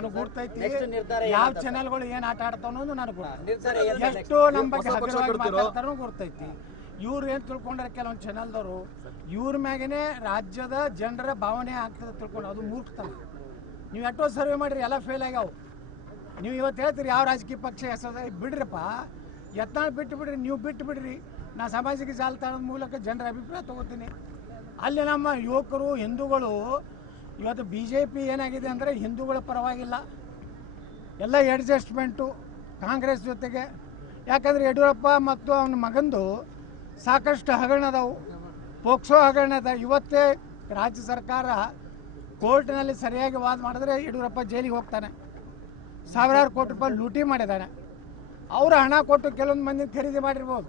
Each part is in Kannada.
ನನಗೆ ಗುರ್ತೈತಿ ಯಾವ ಚಾನೆಲ್ಗಳು ಏನ್ ಆಟ ಆಡ್ತಾವ ಅನ್ನೋದು ನನಗೆ next? ಎಷ್ಟು ನಮ್ಮ ಬಗ್ಗೆ ಹಗುರವಾಗಿ ಮಾತಾಡ್ತಾರೋ ಗುರ್ತೈತಿ. ಇವ್ರು ಏನ್ ತಿಳ್ಕೊಂಡ್ರೆ ಕೆಲವೊಂದು ಚಾನೆಲ್ದವರು ಇವ್ರ ಮ್ಯಾಗೇನೆ ರಾಜ್ಯದ ಜನರ ಭಾವನೆ ಆಗ್ತದೆ ತಿಳ್ಕೊಂಡು ಅದು ಮೂರ್ಖತನ. ನೀವು ಎಷ್ಟೋ ಸರ್ವೆ ಮಾಡಿರಿ ಎಲ್ಲ ಫೇಲ್ ಆಗ್ಯಾವ. ನೀವು ಇವತ್ತು ಹೇಳ್ತೀರಿ ಯಾವ ರಾಜಕೀಯ ಪಕ್ಷ ಹೆಸರದ ಬಿಡ್ರಪ್ಪ ಎತ್ತಾಳ ಬಿಟ್ಟು ಬಿಡ್ರಿ ನೀವು ಬಿಟ್ಟು ಬಿಡ್ರಿ. ನಾ ಸಾಮಾಜಿಕ ಜಾಲತಾಣದ ಮೂಲಕ ಜನರ ಅಭಿಪ್ರಾಯ ತಗೋತೀನಿ. ಅಲ್ಲಿ ನಮ್ಮ ಯುವಕರು ಹಿಂದೂಗಳು ಇವತ್ತು ಬಿ ಜೆ ಪಿ ಏನಾಗಿದೆ ಅಂದರೆ ಹಿಂದೂಗಳ ಪರವಾಗಿಲ್ಲ. ಎಲ್ಲ ಅಡ್ಜಸ್ಟ್ಮೆಂಟು ಕಾಂಗ್ರೆಸ್ ಜೊತೆಗೆ. ಯಾಕಂದರೆ ಯಡಿಯೂರಪ್ಪ ಮತ್ತು ಅವನ ಮಗಂದು ಸಾಕಷ್ಟು ಹಗರಣ ಅದಾವು. ಪೋಕ್ಸೋ ಹಗರಣ ಅದ. ಇವತ್ತೇ ರಾಜ್ಯ ಸರ್ಕಾರ ಕೋರ್ಟ್ನಲ್ಲಿ ಸರಿಯಾಗಿ ವಾದ ಮಾಡಿದ್ರೆ ಯಡಿಯೂರಪ್ಪ ಜೈಲಿಗೆ ಹೋಗ್ತಾನೆ. ಸಾವಿರಾರು ಕೋಟಿ ರೂಪಾಯಿ ಲೂಟಿ ಮಾಡಿದ್ದಾನೆ. ಅವರು ಹಣ ಕೊಟ್ಟು ಕೆಲವೊಂದು ಮಂದಿ ಖರೀದಿ ಮಾಡಿರ್ಬೋದು.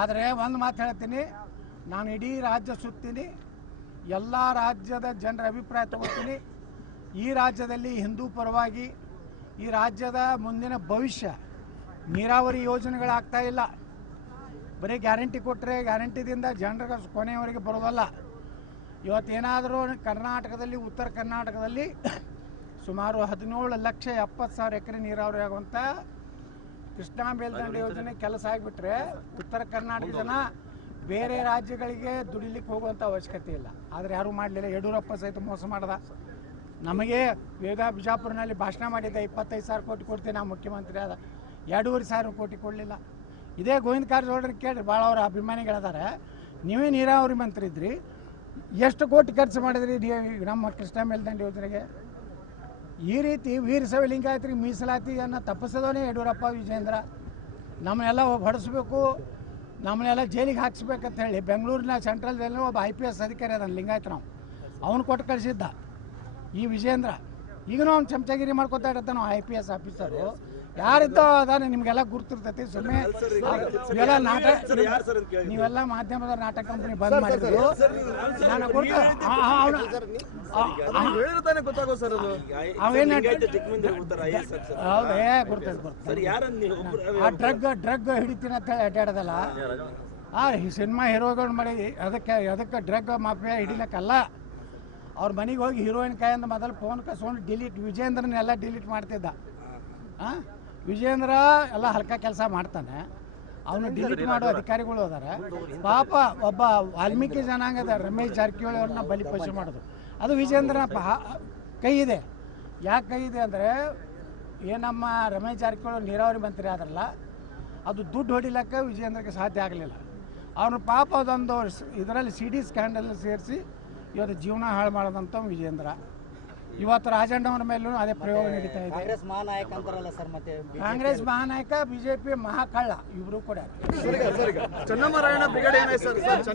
ಆದರೆ ಒಂದು ಮಾತು ಹೇಳ್ತೀನಿ. ನಾನು ಇಡೀ ರಾಜ್ಯ ಸುತ್ತೀನಿ. ಎಲ್ಲ ರಾಜ್ಯದ ಜನರ ಅಭಿಪ್ರಾಯ ತಗೋತೀನಿ. ಈ ರಾಜ್ಯದಲ್ಲಿ ಹಿಂದೂ ಪರವಾಗಿ ಈ ರಾಜ್ಯದ ಮುಂದಿನ ಭವಿಷ್ಯ ನೀರಾವರಿ ಯೋಜನೆಗಳಾಗ್ತಾ ಇಲ್ಲ. ಬರೀ ಗ್ಯಾರಂಟಿ ಕೊಟ್ಟರೆ ಗ್ಯಾರಂಟಿದಿಂದ ಜನರ ಕೊನೆಯವರೆಗೆ ಬರೋದಲ್ಲ. ಇವತ್ತೇನಾದರೂ ಕರ್ನಾಟಕದಲ್ಲಿ, ಉತ್ತರ ಕರ್ನಾಟಕದಲ್ಲಿ ಸುಮಾರು ಹದಿನೇಳು ಲಕ್ಷ ಎಪ್ಪತ್ತು ಸಾವಿರ ಎಕರೆ ನೀರಾವರಿ ಆಗುವಂಥ ಕೃಷ್ಣಾ ಮೇಲ್ದಂಡೆ ಯೋಜನೆ ಕೆಲಸ ಆಗಿಬಿಟ್ರೆ ಉತ್ತರ ಕರ್ನಾಟಕ ಜನ ಬೇರೆ ರಾಜ್ಯಗಳಿಗೆ ದುಡಿಲಿಕ್ಕೆ ಹೋಗುವಂಥ ಅವಶ್ಯಕತೆ ಇಲ್ಲ. ಆದರೆ ಯಾರೂ ಮಾಡಲಿಲ್ಲ? ಯಡಿಯೂರಪ್ಪ ಸಹಿತ ಮೋಸ ಮಾಡ್ದ. ನಮಗೆ ವೇದ ಬಿಜಾಪುರನಲ್ಲಿ ಭಾಷಣ ಮಾಡಿದ್ದೆ ಇಪ್ಪತ್ತೈದು ಸಾವಿರ ಕೋಟಿ ಕೊಡ್ತೀನಿ ನಾವು ಮುಖ್ಯಮಂತ್ರಿ ಆದ ಎರಡೂವರೆ ಸಾವಿರ ಕೋಟಿ ಕೊಡಲಿಲ್ಲ. ಇದೇ ಗೋವಿಂದ ಕಾರಜೋಳ್ರಿ ಕೇಳಿರಿ ಭಾಳ ಅವ್ರ ಅಭಿಮಾನಿಗಳಿದ್ದಾರೆ ನೀವೇ ನೀರಾವರಿ ಮಂತ್ರಿ ಇದ್ರಿ. ಎಷ್ಟು ಕೋಟಿ ಖರ್ಚು ಮಾಡಿದ್ರಿ ನಮ್ಮ ಕೃಷ್ಣ ಮೇಲ್ದಂಡೆ ಯೋಜನೆಗೆ? ಈ ರೀತಿ ಲಿಂಗಾಯತ್ರಿ ಮೀಸಲಾತಿ ಮೀಸಲಾತಿಯನ್ನು ತಪ್ಪಿಸೋದೇ ಯಡಿಯೂರಪ್ಪ ವಿಜೇಂದ್ರ ನಮ್ಮನ್ನೆಲ್ಲ ಹೊಡೆಸ್ಬೇಕು. ನಮ್ಮನ್ನೆಲ್ಲ ಜೈಲಿಗೆ ಹಾಕ್ಸ್ಬೇಕಂತ ಹೇಳಿ ಬೆಂಗಳೂರಿನ ಸೆಂಟ್ರಲ್ದಲ್ಲಿ ಒಬ್ಬ ಐ ಪಿ ಎಸ್ ಅಧಿಕಾರಿ ಅದನ್ನು ಲಿಂಗಾಯತ ನಾವು ಅವನು ಕೊಟ್ಟು ಕಳಿಸಿದ್ದ ಈ ವಿಜೇಂದ್ರ ಈಗನೂ ಅವ್ನು ಚಮಚಗಿರಿ ಮಾಡ್ಕೊತಾ ನಾವು ಐ ಪಿ ಎಸ್ ಆಫೀಸರು ಯಾರಿದ್ದೋ ಅದಾನೆ ನಿಮಗೆಲ್ಲ ಗುರ್ತಿರ್ತೈತಿ ಸುಮ್ಮನೆ ಇವೆಲ್ಲ ನಾಟಕ ನೀವೆಲ್ಲ ಮಾಧ್ಯಮದ ನಾಟಕ ಕಂಪನಿ ಬಂದ್ ಮಾಡಿದ್ರು. ನಾನು ಗುರ್ತು ಅವನು ಹೌದೇ ಗುರ್ತೈತೆ ಗುರ್ತೈತೆ ಆ ಡ್ರಗ್ ಡ್ರಗ್ ಹಿಡಿತೀನಿ ಅಂತ ಹೇಳಿ ಅಡ್ಡಾಡೋದಲ್ಲ ಆ ಸಿನಿಮಾ ಹೀರೋಗಳು ಮಾಡಿ ಅದಕ್ಕೆ ಅದಕ್ಕೆ ಡ್ರಗ್ ಮಾಫಿಯಾ ಹಿಡಿಲಕ್ಕಲ್ಲ. ಅವ್ರ ಮನೆಗೆ ಹೋಗಿ ಹೀರೋಯಿನ್ ಕೈಯಿಂದ ಮೊದಲು ಫೋನ್ ಕಸ್ಕೊಂಡು ಡಿಲೀಟ್ ವಿಜೇಂದ್ರನೆಲ್ಲ ಡಿಲೀಟ್ ಮಾಡ್ತಿದ್ದ. ಆ? ವಿಜೇಂದ್ರ ಎಲ್ಲ ಹಲ್ಕ ಕೆಲಸ ಮಾಡ್ತಾನೆ. ಅವನು ಡಿಲೀಟ್ ಮಾಡೋ ಅಧಿಕಾರಿಗಳು ಅದಾರ. ಪಾಪ ಒಬ್ಬ ವಾಲ್ಮೀಕಿ ಜನಾಂಗದ ರಮೇಶ್ ಜಾರಕಿಹೊಳಿ ಅವ್ರನ್ನ ಬಲಿಪಶು ಮಾಡೋದು. ಅದು ವಿಜೇಂದ್ರ ಕೈ ಇದೆ. ಯಾಕೆ ಕೈ ಇದೆ ಅಂದರೆ ಏನಮ್ಮ ರಮೇಶ್ ಜಾರಕಿಹೊಳಿ ನೀರಾವರಿ ಮಂತ್ರಿ ಆದ್ರಲ್ಲ ಅದು ದುಡ್ಡು ಹೊಡಿಲಕ್ಕೆ ವಿಜೇಂದ್ರಗೆ ಸಾಧ್ಯ ಆಗಲಿಲ್ಲ. ಅವನು ಪಾಪ ಅದೊಂದು ಇದರಲ್ಲಿ ಸಿ ಡಿ ಸ್ಕ್ಯಾಂಡಲ್ ಸೇರಿಸಿ ಇವತ್ತು ಜೀವನ ಹಾಳು ಮಾಡೋದಂತ ವಿಜೇಂದ್ರ ಇವತ್ತು ರಾಜಣ್ಣವರ ಮೇಲೂ ಅದೇ ಪ್ರಯೋಗ ನಡೀತಾ ಇದೆ. ಕಾಂಗ್ರೆಸ್ ಮಹಾನಾಯಕ ಅಂತಾರಲ್ಲ ಸರ್ ಮತ್ತೆ ಕಾಂಗ್ರೆಸ್ ಮಹಾನಾಯಕ ಬಿಜೆಪಿ ಮಹಾಕಳ್ಳ ಇಬ್ರು ಕೂಡ. ಚೆನ್ನಮರಾಯಣ ಬ್ರಿಗೇಡ್ ಏನಾಯ್ತು ಸರ್? ಸರ್ ಚೆನ್ನ